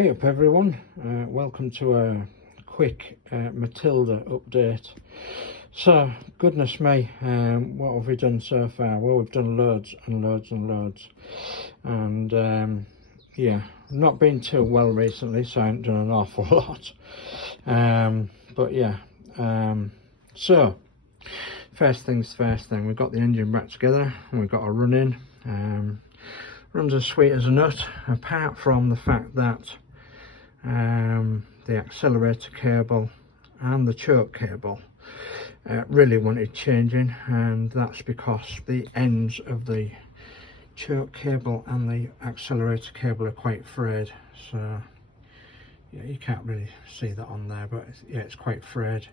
Hey up everyone, welcome to a quick Matilda update. So, goodness me, what have we done so far? Well, we've done loads and loads and loads, and yeah, not been too well recently, so I haven't done an awful lot, but yeah, so first things first then, we've got the engine back together and we've got a run in. Runs as sweet as a nut, apart from the fact that the accelerator cable and the choke cable really wanted changing, and that's because the ends of the choke cable and the accelerator cable are quite frayed. So yeah, you can't really see that on there, but yeah, it's quite frayed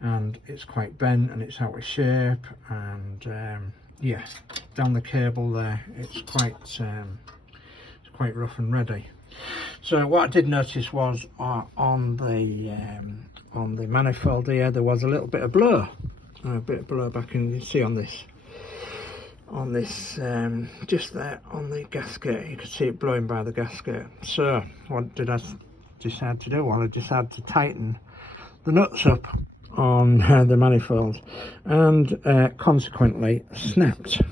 and it's quite bent and it's out of shape, and yeah, down the cable there it's quite rough and ready. So what I did notice was on the manifold here there was a little bit of blur, back in, you see on this just there on the gasket, you could see it blowing by the gasket. So what did I decide to do? Well, I decided to tighten the nuts up on the manifold, and consequently snapped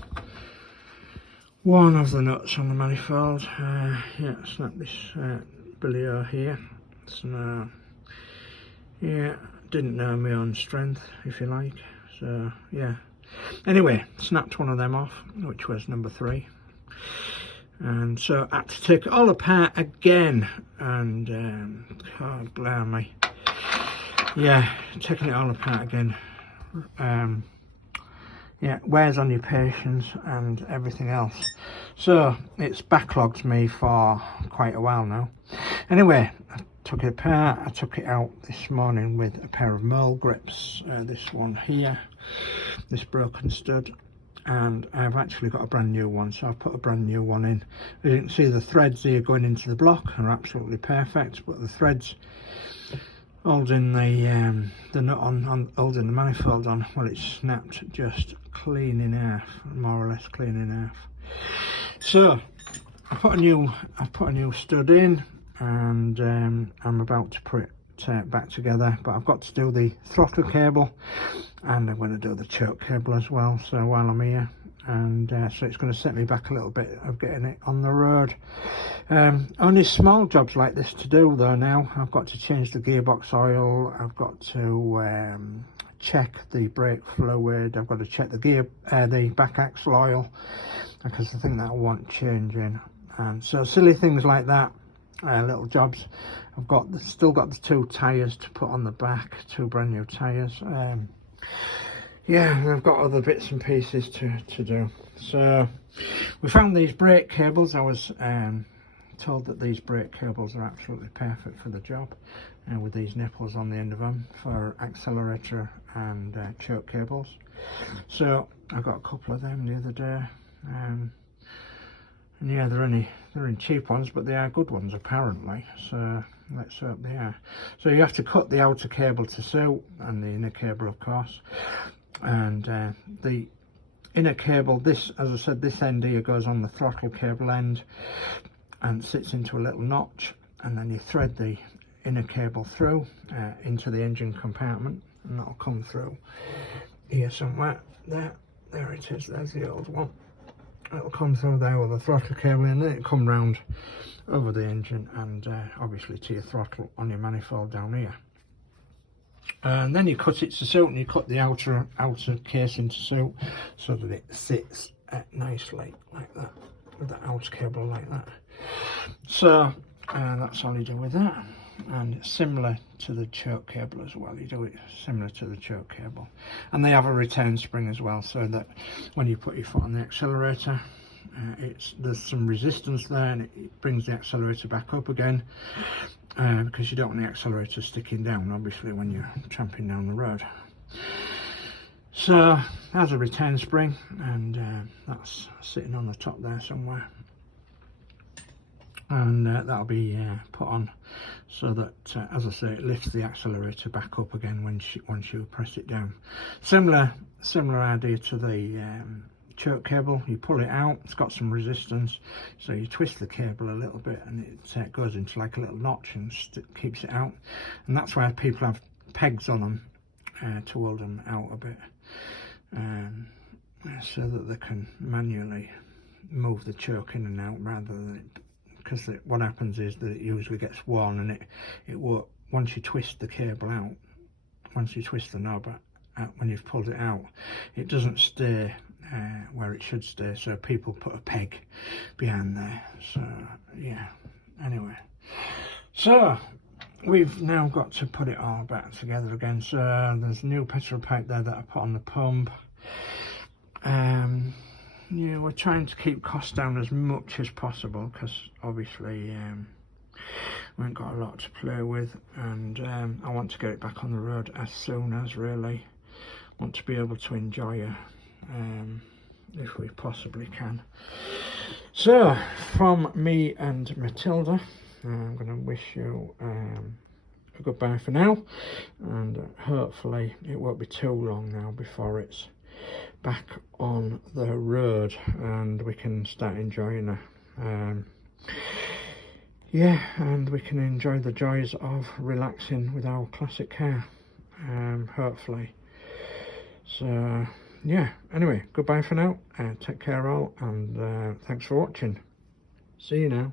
one of the nuts on the manifold. Yeah, snap this below here. So yeah, didn't know my own strength, if you like. So yeah, anyway, snapped one of them off, which was number 3, and so I had to take it all apart again, and God blimey, yeah, taking it all apart again, yeah, wears on your patience and everything else. So it's backlogged me for quite a while now. Anyway, I took it apart. I took it out this morning with a pair of mole grips, this one here, this broken stud, and I've actually got a brand new one, so I've put a brand new one in. As you can see, the threads here going into the block are absolutely perfect, but the threads holding the nut on holding the manifold on, well, it's snapped just clean in half, more or less clean in half. So I put a new stud in, and I'm about to put it back together, but I've got to do the throttle cable and I'm going to do the choke cable as well, so while I'm here, and so it's going to set me back a little bit of getting it on the road. Only small jobs like this to do though now. I've got to change the gearbox oil, I've got to check the brake fluid, I've got to check the back axle oil, because I think that will want changing, and so silly things like that, little jobs. I've still got the 2 tyres to put on the back, 2 brand new tyres. Yeah, and I've got other bits and pieces to do. So we found these brake cables. I was told that these brake cables are absolutely perfect for the job, with these nipples on the end of them for accelerator and choke cables. So I got a couple of them the other day, and yeah, they're in cheap ones, but they are good ones apparently, so let's hope they are. So you have to cut the outer cable to suit, and the inner cable of course, and the inner cable, this, as I said, this end here goes on the throttle cable end and sits into a little notch, and then you thread the inner cable through into the engine compartment, and that'll come through here somewhere. There it is, there's the old one. It'll come through there with the throttle cable, and then it'll come round over the engine and obviously to your throttle on your manifold down here. And then you cut it to suit, and you cut the outer casing to suit so that it sits nicely like that, with the outer cable like that. So that's all you do with that, and it's similar to the choke cable as well. You do it similar to the choke cable, and they have a return spring as well, so that when you put your foot on the accelerator, there's some resistance there, and it brings the accelerator back up again, because you don't want the accelerator sticking down obviously when you're tramping down the road. So there's a return spring, and that's sitting on the top there somewhere, and that'll be put on so that as I say, it lifts the accelerator back up again once you press it down. Similar idea to the choke cable, you pull it out, it's got some resistance, so you twist the cable a little bit and it goes into like a little notch and keeps it out. And that's why people have pegs on them to hold them out a bit, so that they can manually move the choke in and out, rather than because what happens is that it usually gets worn, and it won't, once you twist the cable out, once you twist the knob out, when you've pulled it out, it doesn't stay where it should stay, so people put a peg behind there. So yeah, anyway, so we've now got to put it all back together again. So there's a new petrol pipe there that I put on the pump. Yeah, we're trying to keep costs down as much as possible, because obviously we ain't got a lot to play with, and I want to get it back on the road as soon as, really. Want to be able to enjoy it if we possibly can. So from me and Matilda, I'm going to wish you a goodbye for now, and hopefully it won't be too long now before it's back on the road and we can start enjoying her. Yeah, and we can enjoy the joys of relaxing with our classic car, hopefully. So yeah, anyway, goodbye for now, take care all, and thanks for watching. See you now.